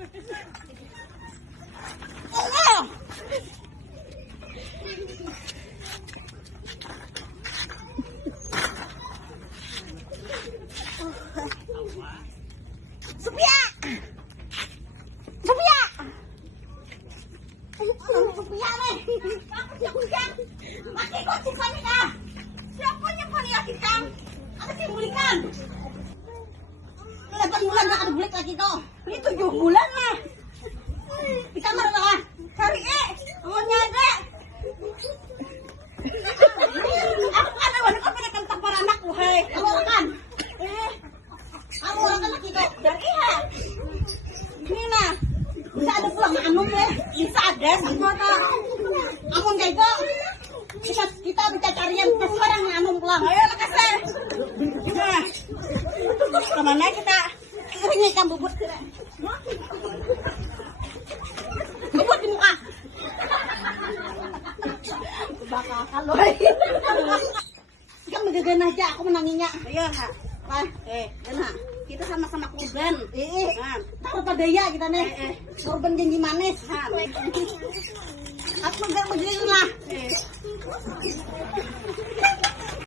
Allah. Sophia. Sophia. Sophia nih. Laki kok sisanya kah? Siapa yang kau yakinkan? Aku sih belikan. 8 bulan dah ada bulik lagi kau. Ini 7 bulan lah. Di kamar lah. Cari awalnya ada. Aku ada wanita kau pilih kentang para anakku. Hei, kamu makan. Kamu makan lagi kau. Cari ini nah. Bisa ada pulang anum ya. Bisa ada semua tak. Amun jago. Kita bisa cari yang sekarang anum pulang. Ayo kasih. Nah. Kemana kita? Ini ikan bubut. Bubut di muka. Bakal kalau. Kan menjaga aja aku menanginya. Iya, Kak. Nah, kita sama-sama korban. Taruh pada ya kita nih. Korban janji manis. Aku enggak begini lah.